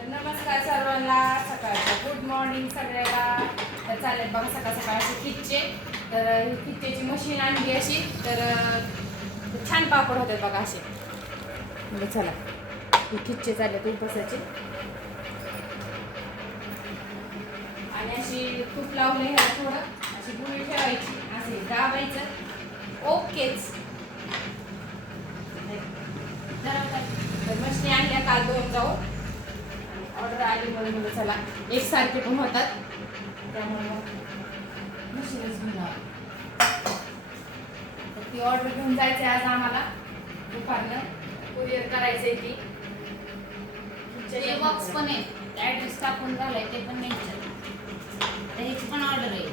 तर नमस्कार सर्वांना. सकाळचं गुड मॉर्निंग सगळ्याला. तर चालेल बघा सकाळ सकाळ असे खिच्चे तर ही खिच्चेची मशीन आणली अशी. तर छान पापड होतात बघा असे. म्हणजे चला ही खिच्चे चालले उपसाचे आणि अशी तूप लावले ह्याला थोडं. अशी गुळी ठेवायची असे दाबायचं. ओकेच. तर मशनी आणल्या काल दोन जाऊ हो. ऑर्डर आली म्हणून म्हणलं चला. एकसारखे पण होतात. त्यामुळे मशीनच घेऊन. तर ती ऑर्डर घेऊन जायचं आज आम्हाला. दुपारनं. कुरिअर करायचंय ती. बॉक्स पण आहे. ऍड्रेस टाकून झालाय ते पण न्यायचं ह्याची पण ऑर्डर आहे.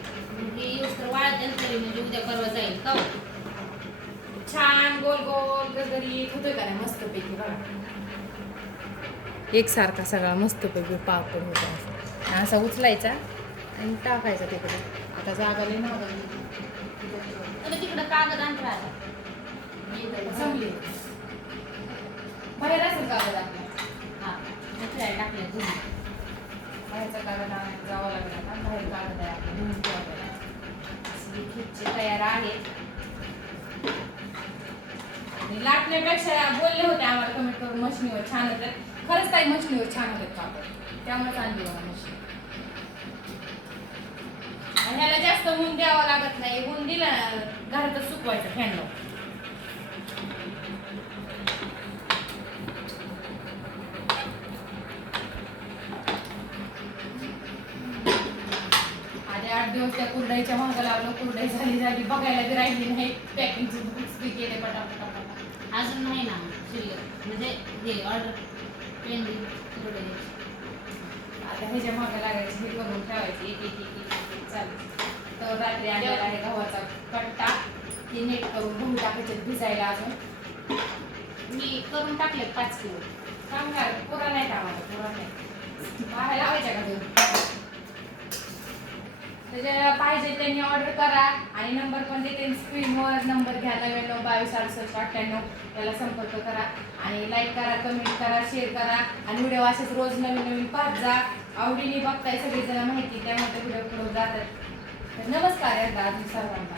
हे यूज तर वाळत तरी म्हणजे उद्या परवा जाईल. का हो? छान गोल गोल गरगरीत होतोय का नाही? मस्त पैकी बघा. एकसारखा सगळा मस्त पैकी पापड होता. असा उचलायचा आणि टाकायचा तिकडे. आता जागा आहे. तिकडं कागद बाहेर असेल कागद हा बाहेरचा कागद आणायला जावं लागला ना बाहेर कागद आहे तयार आहेत आणि लाटण्यापेक्षा बोलले होते आम्हाला कमेंट करून मशनीवर छान होतात खरंच काही मशनीवर छान होतात कापड त्यामुळे आणली बघा मशीन. आणि ह्याला जास्त ऊन द्यावं लागत नाही. ऊन दिलं घरातच सुकवायचं फॅनला आठ दिवस त्या कुरडाईच्या मागं लागलो कुरडाई झाली झाली. बघायला बी राहिली नाही. पॅकिंगचे बुक्स बी केले पटापटा पटा अजून नाही ना शिल्लक. म्हणजे हे ऑर्डर पेंडिंग आता ह्याच्या मागं लागायची हे करून ठेवायची. एक एक एक एक चालू. तर रात्री आणलेला आहे गव्हाचा कट्टा. ते नीट करून गहू टाकायचे भिजायला अजून. मी करून टाकले पाच किलो. सांगा पुरा नाही टाकायचा पुरा नाही. बाहेर लावायच्या का तुम्ही? म्हणजे पाहिजे त्यांनी ऑर्डर करा. आणि नंबर पण देते. स्क्रीनवर नंबर घ्या नव्याण्णव बावीस अडुसष्ट अठ्ठ्याण्णव. त्याला संपर्क करा. आणि लाईक करा कमेंट करा शेअर करा. आणि व्हिडिओ असेच रोज नवीन नवीन पाहत जा. आवडीने बघताय सगळेजण माहिती त्यामध्ये व्हिडिओ पुढे जातात. नमस्कार एकदा सर्वांना.